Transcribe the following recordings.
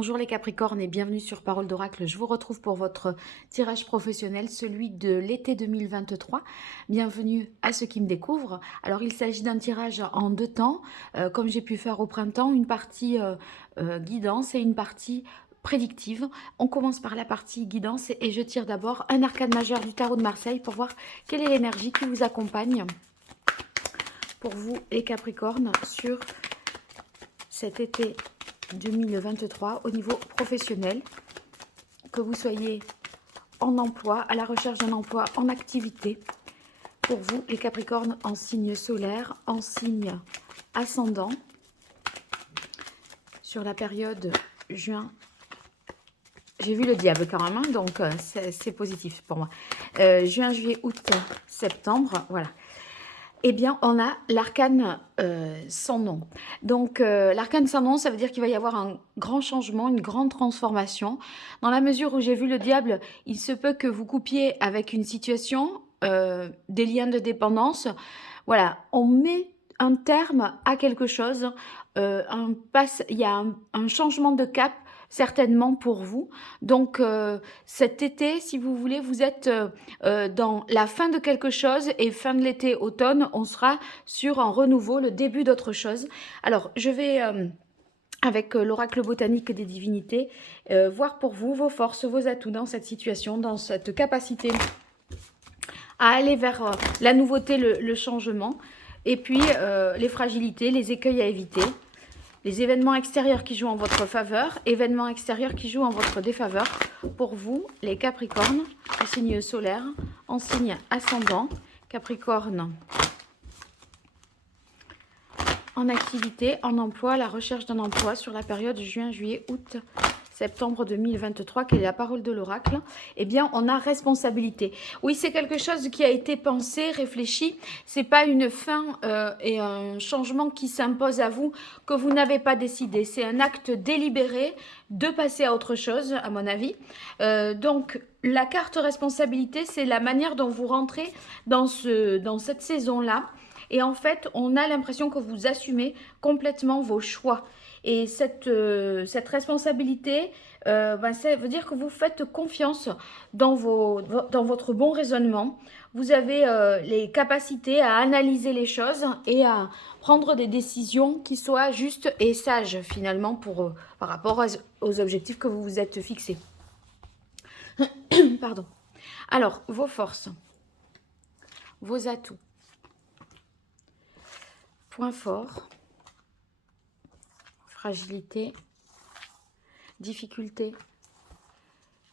Bonjour les Capricornes et bienvenue sur Parole d'Oracle. Je vous retrouve pour votre tirage professionnel, celui de l'été 2023. Bienvenue à ceux qui me découvrent. Alors il s'agit d'un tirage en deux temps, comme j'ai pu faire au printemps, une partie guidance et une partie prédictive. On commence par la partie guidance et je tire d'abord un arcane majeur du tarot de Marseille pour voir quelle est l'énergie qui vous accompagne pour vous les Capricornes sur cet été 2023 au niveau professionnel, que vous soyez en emploi, à la recherche d'un emploi, en activité. Pour vous, les Capricornes, en signe solaire, en signe ascendant, sur la période juin. J'ai vu le diable quand même, hein, donc c'est positif pour moi. Juin, juillet, août, septembre, voilà. Eh bien, on a l'arcane sans nom. Donc, l'arcane sans nom, ça veut dire qu'il va y avoir un grand changement, une grande transformation. Dans la mesure où j'ai vu le diable, il se peut que vous coupiez avec une situation, des liens de dépendance. Voilà, on met un terme à quelque chose. Il y a un changement de cap certainement pour vous. Donc cet été, si vous voulez, vous êtes dans la fin de quelque chose et fin de l'été, automne, on sera sur un renouveau, le début d'autre chose. Alors, je vais, avec l'oracle botanique des divinités, voir pour vous vos forces, vos atouts dans cette situation, dans cette capacité à aller vers la nouveauté, le changement, et puis les fragilités, les écueils à éviter. Les événements extérieurs qui jouent en votre faveur, événements extérieurs qui jouent en votre défaveur. Pour vous, les Capricornes, en signe solaire, en signe ascendant, Capricorne, en activité, en emploi, la recherche d'un emploi sur la période juin, juillet, août, septembre 2023, quelle est la parole de l'oracle? Eh bien, on a responsabilité. Oui, c'est quelque chose qui a été pensé, réfléchi. C'est pas une fin et un changement qui s'impose à vous que vous n'avez pas décidé. C'est un acte délibéré de passer à autre chose, à mon avis. Donc, la carte responsabilité, c'est la manière dont vous rentrez dans cette saison-là. Et en fait, on a l'impression que vous assumez complètement vos choix. Et cette responsabilité, ça veut dire que vous faites confiance dans votre bon raisonnement. Vous avez les capacités à analyser les choses et à prendre des décisions qui soient justes et sages finalement par rapport aux objectifs que vous vous êtes fixés. Pardon. Alors, vos forces, vos atouts, points forts, fragilité, difficulté,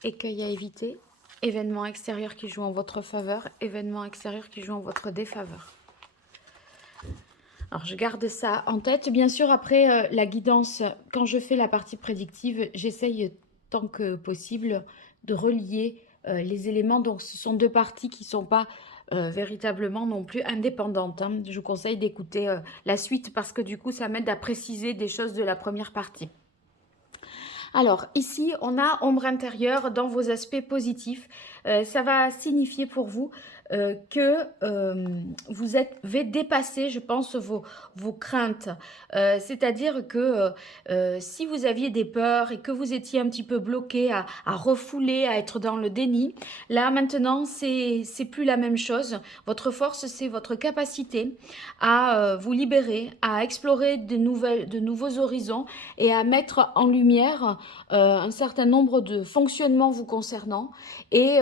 écueil à éviter, événements extérieurs qui jouent en votre faveur, événements extérieurs qui jouent en votre défaveur. Alors, je garde ça en tête. Bien sûr, après la guidance, quand je fais la partie prédictive, j'essaye tant que possible de relier les éléments. Donc, ce sont deux parties qui ne sont pas véritablement non plus indépendantes, hein. Je vous conseille d'écouter la suite parce que du coup, ça m'aide à préciser des choses de la première partie. Alors, ici, on a ombre intérieure dans vos aspects positifs. Ça va signifier pour vous que vous avez dépassé, je pense, vos craintes. C'est-à-dire que si vous aviez des peurs et que vous étiez un petit peu bloqué à refouler, à être dans le déni, là, maintenant, c'est plus la même chose. Votre force, c'est votre capacité à vous libérer, à explorer de nouveaux horizons et à mettre en lumière un certain nombre de fonctionnements vous concernant et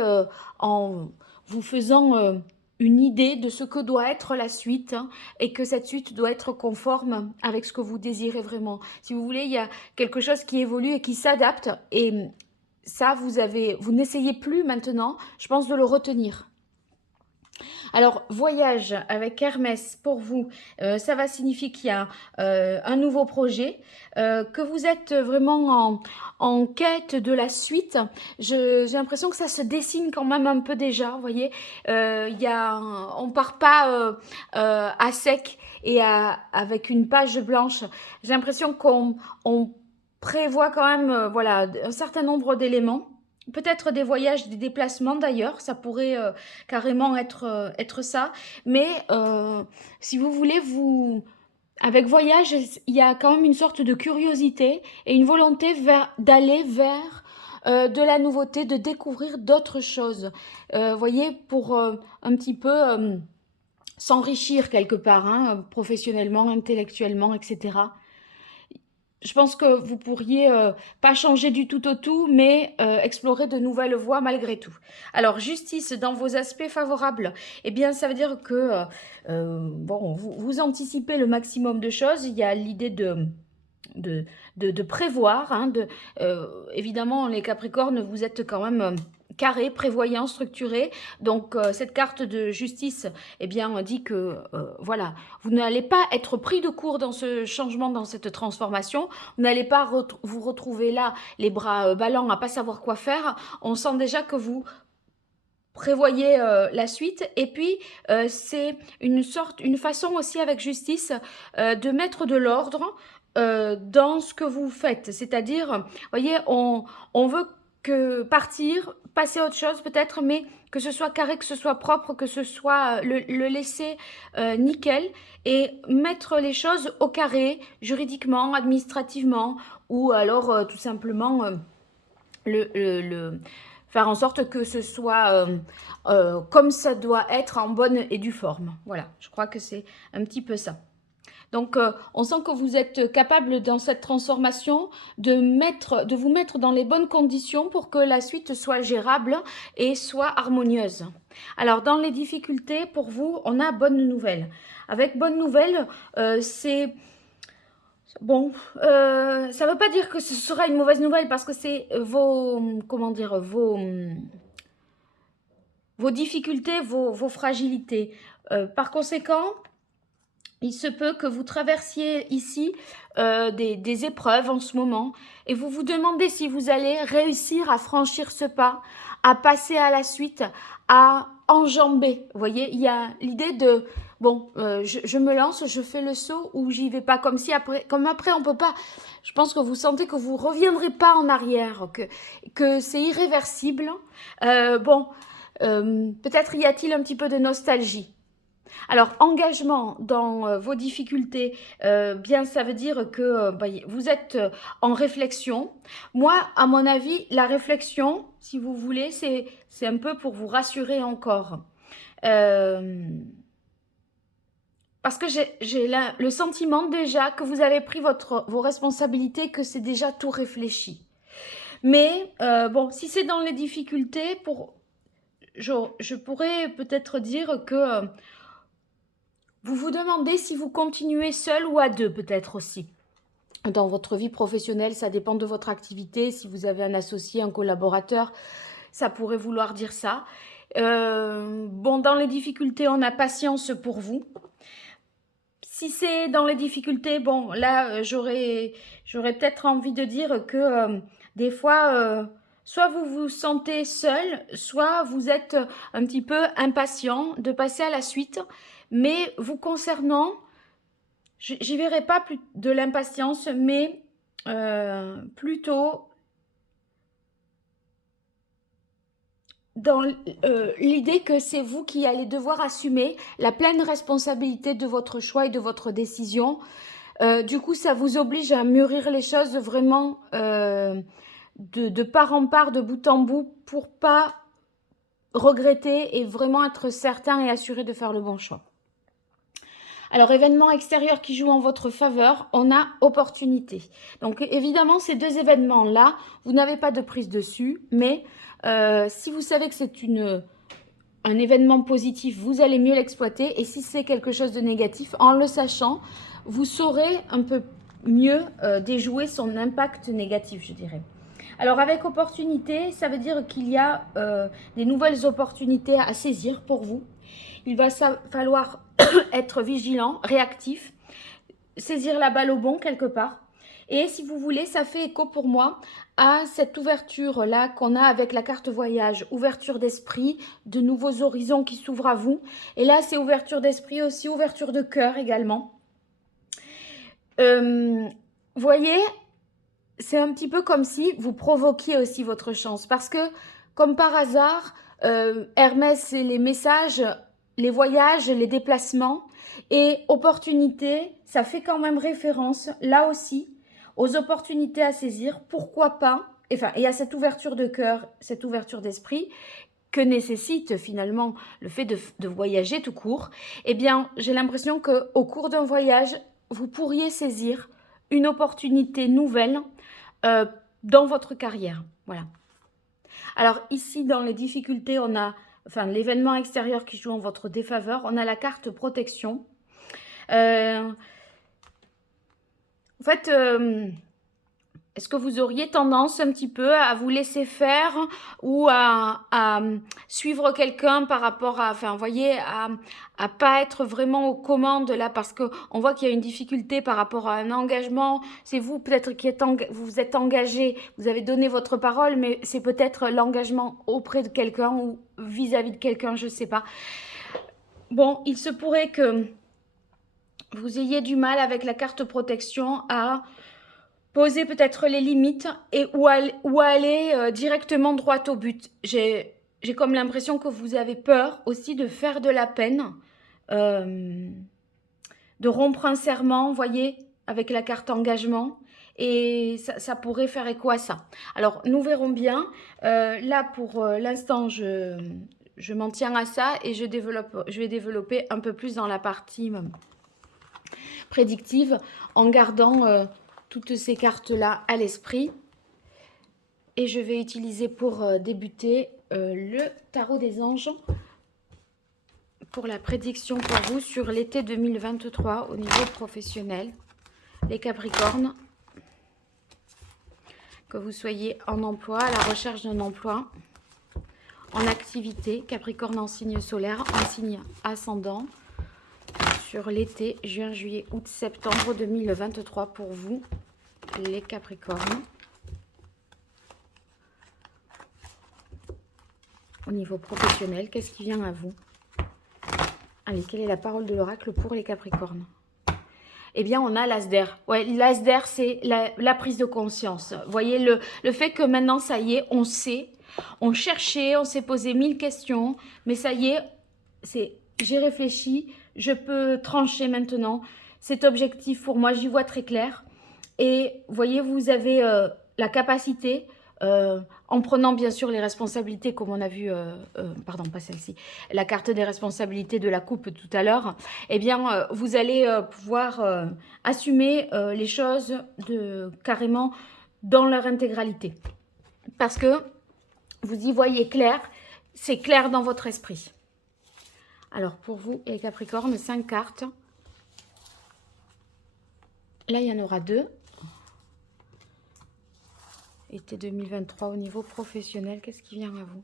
en vous faisant une idée de ce que doit être la suite, hein, et que cette suite doit être conforme avec ce que vous désirez vraiment. Si vous voulez, il y a quelque chose qui évolue et qui s'adapte et ça, vous n'essayez plus maintenant, je pense, de le retenir. Alors, voyage avec Hermès, pour vous, ça va signifier qu'il y a un nouveau projet, que vous êtes vraiment en quête de la suite. J'ai l'impression que ça se dessine quand même un peu déjà, vous voyez. On part pas à sec et avec une page blanche. J'ai l'impression qu'on prévoit quand même voilà, un certain nombre d'éléments. Peut-être des voyages, des déplacements d'ailleurs, ça pourrait carrément être ça. Mais si vous voulez Avec voyage, il y a quand même une sorte de curiosité et une volonté d'aller vers de la nouveauté, de découvrir d'autres choses. Voyez, pour un petit peu s'enrichir quelque part, hein, professionnellement, intellectuellement, etc. Je pense que vous pourriez pas changer du tout au tout, mais explorer de nouvelles voies malgré tout. Alors, justice dans vos aspects favorables, eh bien, ça veut dire que bon, vous anticipez le maximum de choses. Il y a l'idée de, de prévoir. Hein, évidemment, les Capricornes, vous êtes quand même carré, prévoyant, structuré. Donc, cette carte de justice, eh bien, dit que, voilà, vous n'allez pas être pris de court dans ce changement, dans cette transformation. Vous n'allez pas vous retrouver là, les bras ballants, à pas savoir quoi faire. On sent déjà que vous prévoyez la suite. Et puis, c'est une façon aussi avec justice de mettre de l'ordre dans ce que vous faites. C'est-à-dire, voyez, on veut que passer à autre chose peut-être, mais que ce soit carré, que ce soit propre, que ce soit le laisser nickel et mettre les choses au carré, juridiquement, administrativement, ou alors tout simplement faire en sorte que ce soit comme ça doit être, en bonne et due forme. Voilà, je crois que c'est un petit peu ça. Donc, on sent que vous êtes capable dans cette transformation de vous mettre dans les bonnes conditions pour que la suite soit gérable et soit harmonieuse. Alors, dans les difficultés, pour vous, on a bonne nouvelle. Avec bonne nouvelle, c'est... Bon, ça ne veut pas dire que ce sera une mauvaise nouvelle parce que c'est comment dire, vos difficultés, vos fragilités. Par conséquent, il se peut que vous traversiez ici des épreuves en ce moment et vous vous demandez si vous allez réussir à franchir ce pas, à passer à la suite, à enjamber. Vous voyez, il y a l'idée de, bon, je me lance, je fais le saut ou j'y vais pas. Comme après on peut pas, je pense que vous sentez que vous reviendrez pas en arrière, que c'est irréversible. Bon, peut-être y a-t-il un petit peu de nostalgie. Alors, engagement dans vos difficultés, bien ça veut dire que vous êtes en réflexion. Moi, à mon avis, la réflexion, si vous voulez, c'est un peu pour vous rassurer encore. Parce que j'ai le sentiment déjà que vous avez pris vos responsabilités, que c'est déjà tout réfléchi. Mais bon, si c'est dans les difficultés, je pourrais peut-être dire que vous vous demandez si vous continuez seul ou à deux peut-être aussi. Dans votre vie professionnelle, ça dépend de votre activité. Si vous avez un associé, un collaborateur, ça pourrait vouloir dire ça. Bon, dans les difficultés, on a patience pour vous. Si c'est dans les difficultés, bon, là, j'aurais peut-être envie de dire que des fois, soit vous vous sentez seul, soit vous êtes un petit peu impatient de passer à la suite. Mais vous concernant, j'y verrai pas plus de l'impatience, mais plutôt dans l'idée que c'est vous qui allez devoir assumer la pleine responsabilité de votre choix et de votre décision. Du coup, ça vous oblige à mûrir les choses vraiment de part en part, de bout en bout, pour pas regretter et vraiment être certain et assuré de faire le bon choix. Alors, événement extérieur qui joue en votre faveur, on a opportunité. Donc, évidemment, ces deux événements-là, vous n'avez pas de prise dessus, mais si vous savez que c'est un événement positif, vous allez mieux l'exploiter. Et si c'est quelque chose de négatif, en le sachant, vous saurez un peu mieux déjouer son impact négatif, je dirais. Alors, avec opportunité, ça veut dire qu'il y a des nouvelles opportunités à saisir pour vous. Il va falloir être vigilant, réactif, saisir la balle au bon quelque part. Et si vous voulez, ça fait écho pour moi à cette ouverture-là qu'on a avec la carte voyage. Ouverture d'esprit, de nouveaux horizons qui s'ouvrent à vous. Et là, c'est ouverture d'esprit aussi, ouverture de cœur également. Voyez, c'est un petit peu comme si vous provoquiez aussi votre chance. Parce que, comme par hasard, Hermès et les messages les voyages, les déplacements et opportunités, ça fait quand même référence, là aussi, aux opportunités à saisir. Pourquoi pas, enfin, et à cette ouverture de cœur, cette ouverture d'esprit que nécessite finalement le fait de voyager tout court. Eh bien, j'ai l'impression qu'au cours d'un voyage, vous pourriez saisir une opportunité nouvelle euh, dans votre carrière. Voilà. Alors ici, dans les difficultés, on a enfin, l'événement extérieur qui joue en votre défaveur. On a la carte protection. En fait, est-ce que vous auriez tendance un petit peu à vous laisser faire ou à suivre quelqu'un par rapport à, enfin, vous voyez, à pas être vraiment aux commandes là, parce qu'on voit qu'il y a une difficulté par rapport à un engagement. C'est vous peut-être qui êtes vous êtes engagé, vous avez donné votre parole, mais c'est peut-être l'engagement auprès de quelqu'un ou vis-à-vis de quelqu'un, je sais pas. Bon, il se pourrait que vous ayez du mal avec la carte protection à poser peut-être les limites et ou aller directement droit au but. J'ai comme l'impression que vous avez peur aussi de faire de la peine, euh, de rompre un serment, voyez, avec la carte engagement. Et ça pourrait faire écho à ça. Alors, nous verrons bien. Là, pour l'instant, je m'en tiens à ça et je vais développer un peu plus dans la partie prédictive en gardant toutes ces cartes-là à l'esprit. Et je vais utiliser pour débuter le tarot des anges pour la prédiction pour vous sur l'été 2023 au niveau professionnel. Les Capricornes, que vous soyez en emploi, à la recherche d'un emploi, en activité, Capricorne en signe solaire, en signe ascendant, sur l'été, juin, juillet, août, septembre 2023 pour vous, les Capricornes. Au niveau professionnel, qu'est-ce qui vient à vous? Allez, quelle est la parole de l'oracle pour les Capricornes? Eh bien, on a l'As d'air. Ouais, l'As d'air, c'est la prise de conscience. Vous voyez, le fait que maintenant, ça y est, on sait. On cherchait, on s'est posé 1000 questions. Mais ça y est, j'ai réfléchi. Je peux trancher maintenant. Cet objectif, pour moi, j'y vois très clair. Et vous voyez, vous avez la capacité, en prenant bien sûr les responsabilités, comme on a vu, pardon, pas celle-ci, la carte des responsabilités de la coupe tout à l'heure, eh bien, vous allez pouvoir assumer les choses carrément dans leur intégralité. Parce que vous y voyez clair, c'est clair dans votre esprit. Alors, pour vous, les Capricornes, 5 cartes. Là, il y en aura 2. Été 2023 au niveau professionnel, qu'est-ce qui vient à vous?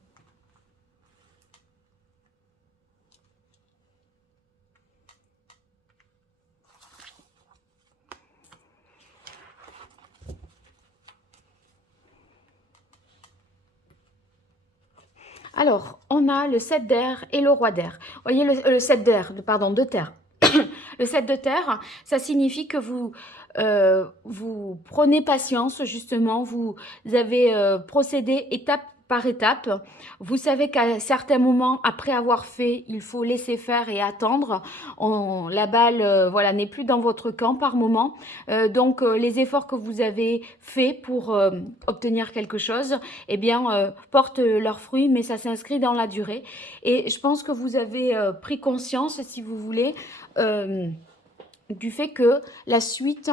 Alors, on a le 7 d'air et le roi d'air. Vous voyez, le 7 d'air, pardon, de terre. Le 7 de terre, ça signifie que vous prenez patience, justement, vous avez procédé étape par étape. Vous savez qu'à certains moments, après avoir fait, il faut laisser faire et attendre. La balle voilà, n'est plus dans votre camp par moment. Donc, les efforts que vous avez faits pour obtenir quelque chose, eh bien, portent leurs fruits, mais ça s'inscrit dans la durée. Et je pense que vous avez pris conscience, si vous voulez, du fait que la suite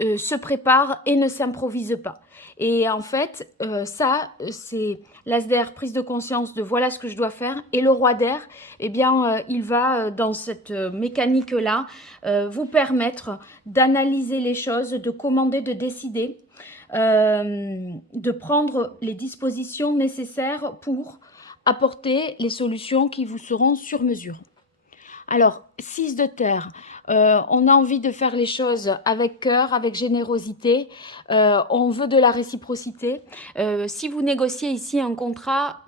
se prépare et ne s'improvise pas. Et en fait, ça, c'est l'As d'air, prise de conscience de voilà ce que je dois faire. Et le roi d'air, eh bien, il va, dans cette mécanique-là, vous permettre d'analyser les choses, de commander, de décider, de prendre les dispositions nécessaires pour apporter les solutions qui vous seront sur mesure. Alors, 6 de terre, on a envie de faire les choses avec cœur, avec générosité, on veut de la réciprocité. Si vous négociez ici un contrat,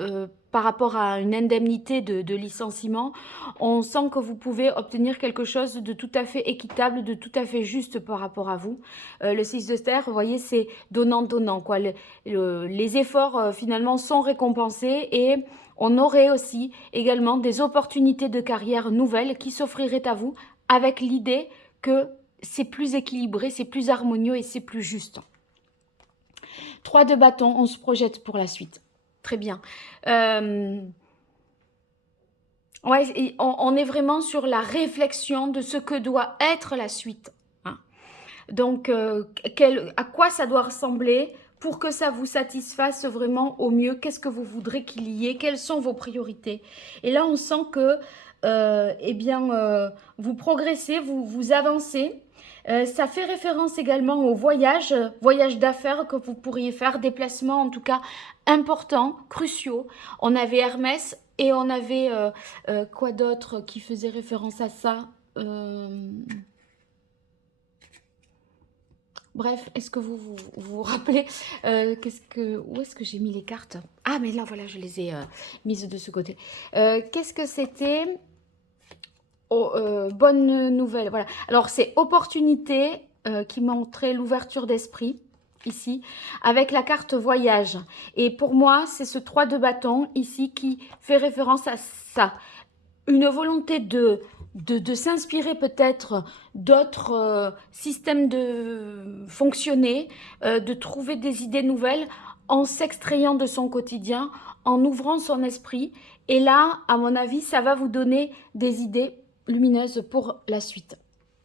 par rapport à une indemnité de licenciement, on sent que vous pouvez obtenir quelque chose de tout à fait équitable, de tout à fait juste par rapport à vous. Le 6 de terre, vous voyez, c'est donnant-donnant, quoi. Les efforts, finalement, sont récompensés et on aurait aussi également des opportunités de carrière nouvelles qui s'offriraient à vous avec l'idée que c'est plus équilibré, c'est plus harmonieux et c'est plus juste. 3 de bâton, on se projette pour la suite. Très bien. Ouais, on est vraiment sur la réflexion de ce que doit être la suite. Hein. Donc, à quoi ça doit ressembler pour que ça vous satisfasse vraiment au mieux? Qu'est-ce que vous voudrez qu'il y ait? Quelles sont vos priorités? Et là, on sent que vous progressez, vous avancez. Ça fait référence également aux voyages d'affaires que vous pourriez faire, déplacements en tout cas importants, cruciaux. On avait Hermès et on avait quoi d'autre qui faisait référence à ça Bref, est-ce que vous rappelez où est-ce que j'ai mis les cartes? Ah, mais là, voilà, je les ai mises de ce côté. Qu'est-ce que c'était? Bonne nouvelle, voilà. Alors, c'est opportunité qui montrait l'ouverture d'esprit, ici, avec la carte voyage. Et pour moi, c'est ce 3 de bâton, ici, qui fait référence à ça. Une volonté de s'inspirer peut-être d'autres systèmes de fonctionner, de trouver des idées nouvelles en s'extrayant de son quotidien, en ouvrant son esprit. Et là, à mon avis, ça va vous donner des idées lumineuse pour la suite.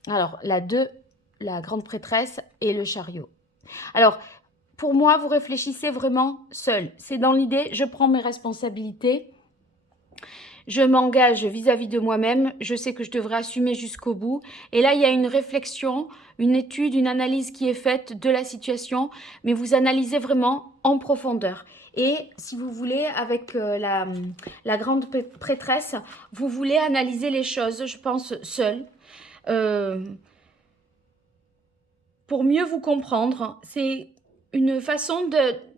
Alors, la 2, la grande prêtresse et le chariot. Alors, pour moi, vous réfléchissez vraiment seul. C'est dans l'idée, je prends mes responsabilités, je m'engage vis-à-vis de moi-même, je sais que je devrais assumer jusqu'au bout. Et là, il y a une réflexion, une étude, une analyse qui est faite de la situation, mais vous analysez vraiment en profondeur. Et si vous voulez, avec la grande prêtresse, vous voulez analyser les choses, je pense, seul. Pour mieux vous comprendre, c'est une façon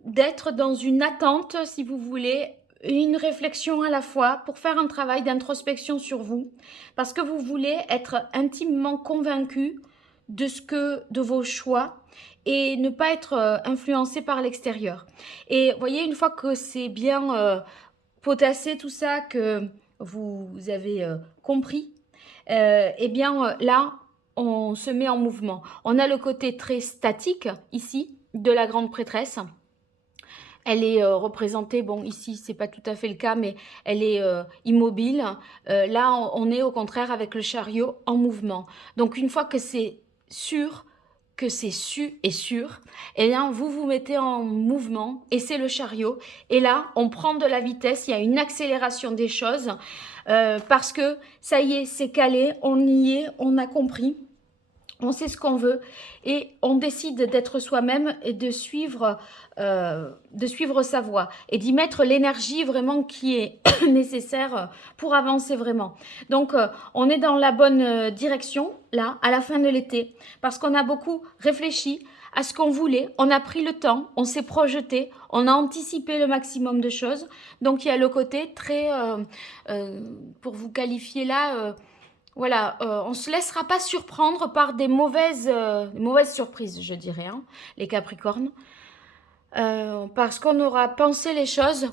d'être dans une attente, si vous voulez, une réflexion à la fois pour faire un travail d'introspection sur vous, parce que vous voulez être intimement convaincu de vos choix et ne pas être influencé par l'extérieur. Et vous voyez, une fois que c'est bien potassé tout ça, que vous avez compris, eh bien là, on se met en mouvement. On a le côté très statique ici de la grande prêtresse. Elle est représentée, bon ici c'est pas tout à fait le cas, mais elle est immobile. Là on est au contraire avec le chariot en mouvement. Donc une fois que c'est sûr, que c'est su et sûr, eh bien vous vous mettez en mouvement et c'est le chariot. Et là on prend de la vitesse, il y a une accélération des choses parce que ça y est, c'est calé, on y est, on a compris. On sait ce qu'on veut et on décide d'être soi-même et de suivre sa voie et d'y mettre l'énergie vraiment qui est nécessaire pour avancer vraiment. Donc, on est dans la bonne direction, là, à la fin de l'été, parce qu'on a beaucoup réfléchi à ce qu'on voulait, on a pris le temps, on s'est projeté, on a anticipé le maximum de choses. Donc, il y a le côté très, pour vous qualifier là, voilà, on ne se laissera pas surprendre par des mauvaises surprises, je dirais, hein, les Capricornes. Parce qu'on aura pensé les choses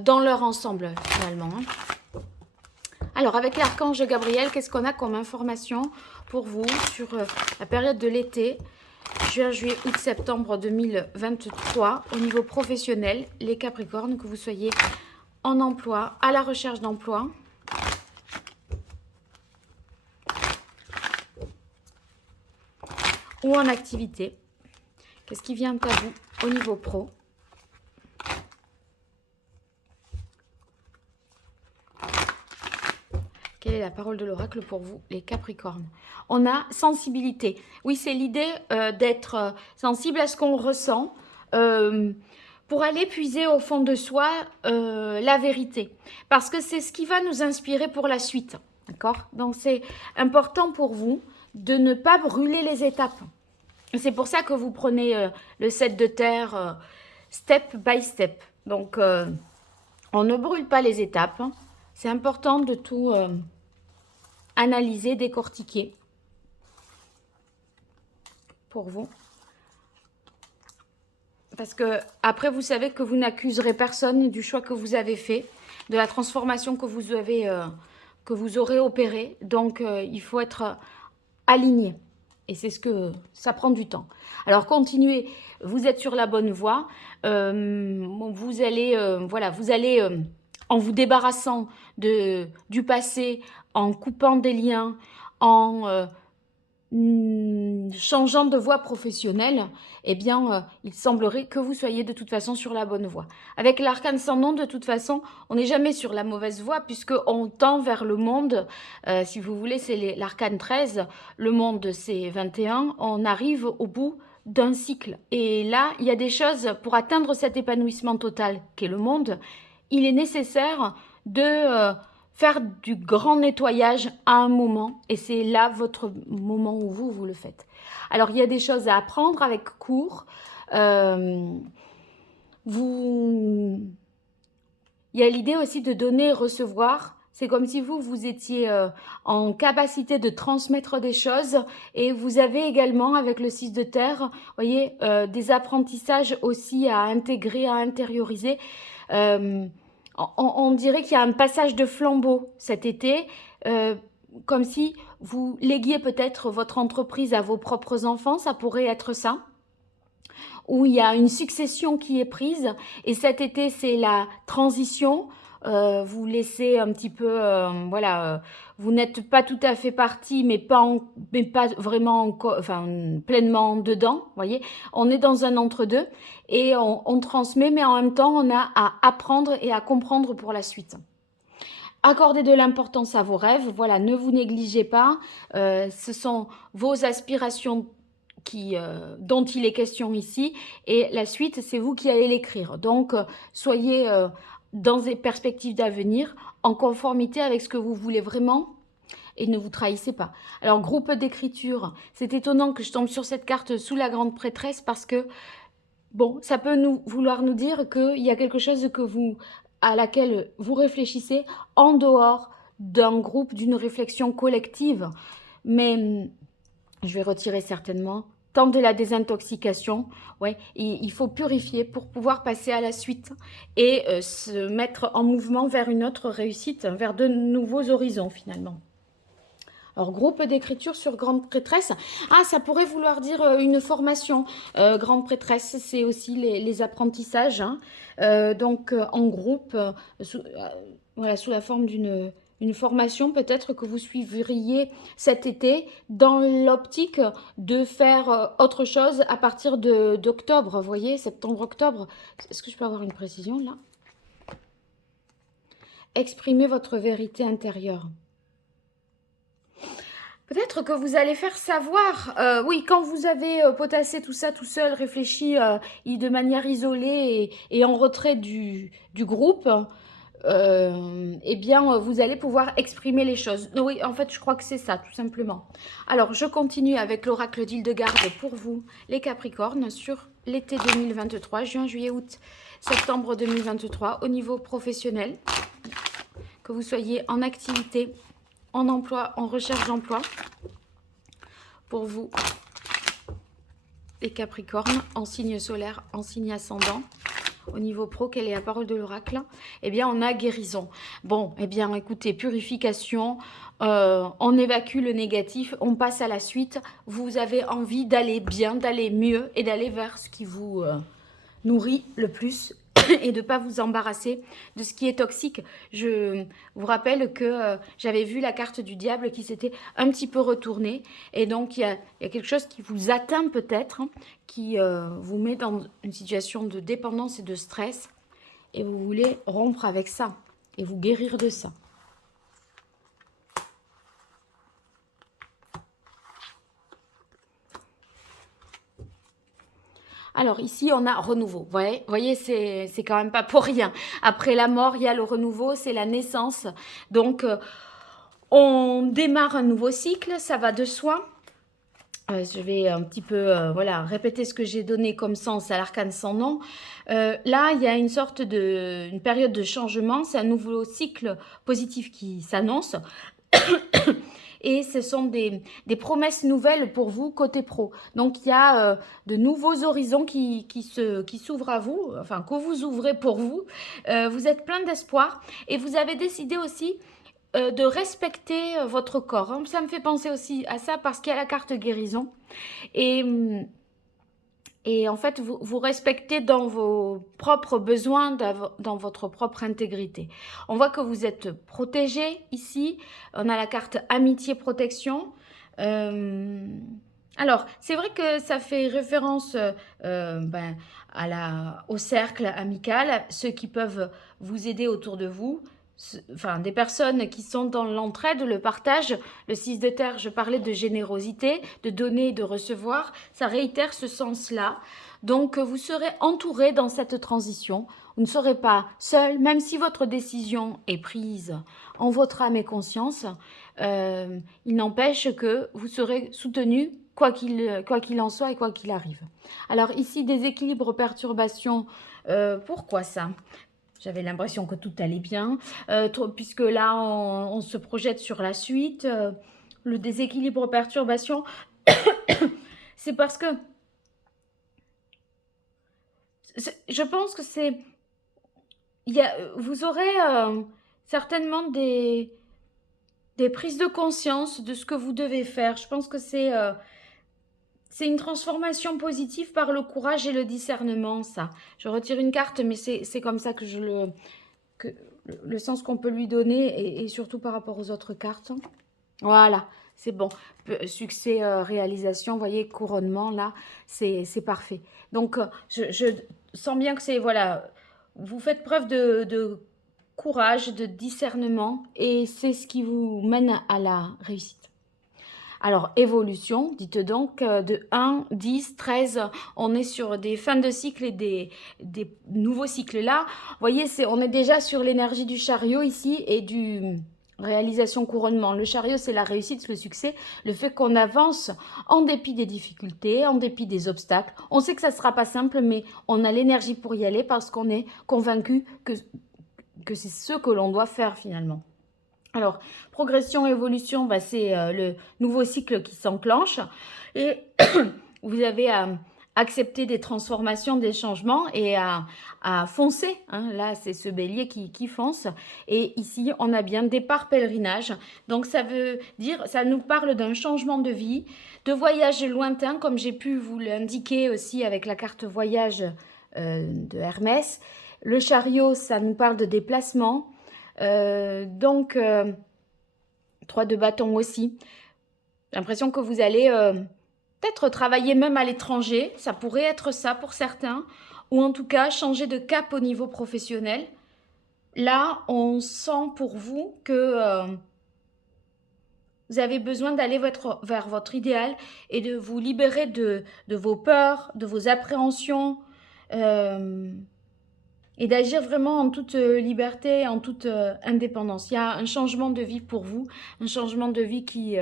dans leur ensemble, finalement. Hein. Alors, avec l'archange Gabriel, qu'est-ce qu'on a comme information pour vous sur la période de l'été, juin, juillet, août, septembre 2023, au niveau professionnel, les Capricornes, que vous soyez en emploi, à la recherche d'emploi, ou en activité. Qu'est-ce qui vient à vous au niveau pro? Quelle est la parole de l'oracle pour vous, les Capricornes? On a sensibilité. Oui, c'est l'idée d'être sensible à ce qu'on ressent pour aller puiser au fond de soi la vérité. Parce que c'est ce qui va nous inspirer pour la suite. D'accord? Donc, c'est important pour vous de ne pas brûler les étapes. C'est pour ça que vous prenez le 7 de terre step by step. Donc, On ne brûle pas les étapes. C'est important de tout analyser, décortiquer pour vous. Parce que après, vous savez que vous n'accuserez personne du choix que vous avez fait, de la transformation que vous aurez opérée. Donc, il faut être aligné. Et c'est ce que ça prend du temps. Alors, continuez. Vous êtes sur la bonne voie. Vous allez, en vous débarrassant du passé, en coupant des liens, en changeant de voie professionnelle, eh bien, il semblerait que vous soyez de toute façon sur la bonne voie. Avec l'arcane sans nom, de toute façon, on n'est jamais sur la mauvaise voie puisqu'on tend vers le monde. Si vous voulez, c'est l'arcane 13. Le monde, c'est 21. On arrive au bout d'un cycle. Et là, il y a des choses pour atteindre cet épanouissement total qu'est le monde. Il est nécessaire de faire du grand nettoyage à un moment, et c'est là votre moment où vous le faites. Alors, il y a des choses à apprendre avec cours. Il y a l'idée aussi de donner et recevoir. C'est comme si vous étiez en capacité de transmettre des choses, et vous avez également, avec le 6 de terre, voyez, des apprentissages aussi à intégrer, à intérioriser. On dirait qu'il y a un passage de flambeau cet été, comme si vous léguiez peut-être votre entreprise à vos propres enfants, ça pourrait être ça. Où il y a une succession qui est prise, et cet été, c'est la transition. Vous laissez un petit peu, vous n'êtes pas tout à fait parti, mais pas vraiment, pleinement dedans. Voyez, on est dans un entre-deux et on transmet, mais en même temps, on a à apprendre et à comprendre pour la suite. Accordez de l'importance à vos rêves. Voilà, ne vous négligez pas. Ce sont vos aspirations dont il est question ici, et la suite, c'est vous qui allez l'écrire. Donc, soyez dans des perspectives d'avenir, en conformité avec ce que vous voulez vraiment, et ne vous trahissez pas. Alors, groupe d'écriture, c'est étonnant que je tombe sur cette carte sous la grande prêtresse, parce que, bon, ça peut vouloir nous dire qu'il y a quelque chose à laquelle vous réfléchissez en dehors d'un groupe, d'une réflexion collective. Mais je vais retirer certainement. Temps de la désintoxication, ouais, il faut purifier pour pouvoir passer à la suite et se mettre en mouvement vers une autre réussite, vers de nouveaux horizons finalement. Alors, groupe d'écriture sur grande prêtresse. Ah, ça pourrait vouloir dire une formation. Grande prêtresse, c'est aussi les apprentissages. Hein. Donc, en groupe, sous la forme d'une formation peut-être que vous suivriez cet été dans l'optique de faire autre chose à partir d'octobre, vous voyez, septembre-octobre. Est-ce que je peux avoir une précision là? Exprimez votre vérité intérieure. Peut-être que vous allez faire savoir, oui, quand vous avez potassé tout ça tout seul, réfléchi de manière isolée et en retrait du groupe, eh bien, vous allez pouvoir exprimer les choses. Oui, en fait, je crois que c'est ça, tout simplement. Alors, je continue avec l'oracle d'Hildegarde pour vous, les Capricornes, sur l'été 2023, juin, juillet, août, septembre 2023, au niveau professionnel. Que vous soyez en activité, en emploi, en recherche d'emploi. Pour vous, les Capricornes, en signe solaire, en signe ascendant. Au niveau pro, quelle est la parole de l'oracle? Eh bien, on a guérison. Bon, eh bien, écoutez, purification, on évacue le négatif, on passe à la suite. Vous avez envie d'aller bien, d'aller mieux et d'aller vers ce qui vous nourrit le plus et de ne pas vous embarrasser de ce qui est toxique. Je vous rappelle que j'avais vu la carte du diable qui s'était un petit peu retournée. Et donc, il y a quelque chose qui vous atteint peut-être, hein, qui vous met dans une situation de dépendance et de stress. Et vous voulez rompre avec ça et vous guérir de ça. Alors ici, on a renouveau. Vous voyez, c'est quand même pas pour rien. Après la mort, il y a le renouveau, c'est la naissance. Donc, on démarre un nouveau cycle, ça va de soi. Je vais un petit peu, voilà, répéter ce que j'ai donné comme sens à l'arcane sans nom. Là, il y a une sorte une période de changement, c'est un nouveau cycle positif qui s'annonce. Et ce sont des promesses nouvelles pour vous côté pro. Donc il y a de nouveaux horizons qui s'ouvrent à vous, enfin que vous ouvrez pour vous. Vous êtes plein d'espoir et vous avez décidé aussi de respecter votre corps, hein. Ça me fait penser aussi à ça parce qu'il y a la carte guérison. Et, et en fait, vous respectez dans vos propres besoins, dans votre propre intégrité. On voit que vous êtes protégé ici. On a la carte amitié-protection. Alors, c'est vrai que ça fait référence ben, au cercle amical, ceux qui peuvent vous aider autour de vous, enfin des personnes qui sont dans l'entraide, le partage. Le 6 de terre, je parlais de générosité, de donner et de recevoir. Ça réitère ce sens-là. Donc, vous serez entouré dans cette transition. Vous ne serez pas seul, même si votre décision est prise en votre âme et conscience. Il n'empêche que vous serez soutenu quoi qu'il en soit et quoi qu'il arrive. Alors ici, déséquilibre, perturbation, pourquoi ça? J'avais l'impression que tout allait bien, puisque là, on se projette sur la suite. Le déséquilibre, perturbation, c'est parce que je pense que vous aurez certainement des prises de conscience de ce que vous devez faire. Je pense que c'est une transformation positive par le courage et le discernement, ça. Je retire une carte, mais c'est comme ça que le sens qu'on peut lui donner, et surtout par rapport aux autres cartes. Voilà, c'est bon. Succès, réalisation, vous voyez, couronnement, là, c'est parfait. Donc, je sens bien que c'est, voilà, vous faites preuve de courage, de discernement, et c'est ce qui vous mène à la réussite. Alors, évolution, dites donc, de 1, 10, 13, on est sur des fins de cycle et des nouveaux cycles là. Vous voyez, on est déjà sur l'énergie du chariot ici et du réalisation couronnement. Le chariot, c'est la réussite, le succès, le fait qu'on avance en dépit des difficultés, en dépit des obstacles. On sait que ça ne sera pas simple, mais on a l'énergie pour y aller parce qu'on est convaincu que c'est ce que l'on doit faire finalement. Alors, progression, évolution, bah, c'est le nouveau cycle qui s'enclenche. Et vous avez à accepter des transformations, des changements et à foncer, hein. Là, c'est ce bélier qui fonce. Et ici, on a bien départ pèlerinage. Donc, ça veut dire, ça nous parle d'un changement de vie, de voyage lointain, comme j'ai pu vous l'indiquer aussi avec la carte voyage de Hermès. Le chariot, ça nous parle de déplacement. Donc, 3 de bâton aussi. J'ai l'impression que vous allez peut-être travailler même à l'étranger. Ça pourrait être ça pour certains. Ou en tout cas, changer de cap au niveau professionnel. Là, on sent pour vous que vous avez besoin d'aller vers votre idéal et de vous libérer de vos peurs, de vos appréhensions. Et d'agir vraiment en toute liberté, en toute indépendance. Il y a un changement de vie pour vous, un changement de vie qui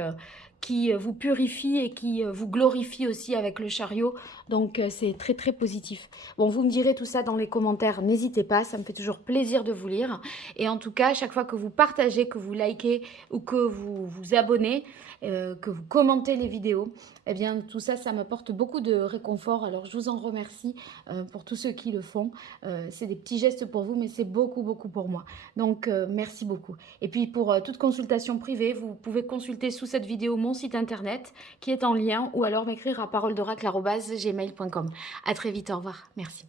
vous purifie et qui vous glorifie aussi avec le chariot. Donc c'est très très positif. Bon, vous me direz tout ça dans les commentaires, n'hésitez pas, ça me fait toujours plaisir de vous lire. Et en tout cas, à chaque fois que vous partagez, que vous likez ou que vous vous abonnez, que vous commentez les vidéos, eh bien tout ça, ça m'apporte beaucoup de réconfort. Alors je vous en remercie pour tous ceux qui le font. C'est des petits gestes pour vous, mais c'est beaucoup, beaucoup pour moi. Donc, merci beaucoup. Et puis, pour toute consultation privée, vous pouvez consulter sous cette vidéo mon site internet qui est en lien ou alors m'écrire à paroledoracle@gmail.com. À très vite, au revoir. Merci.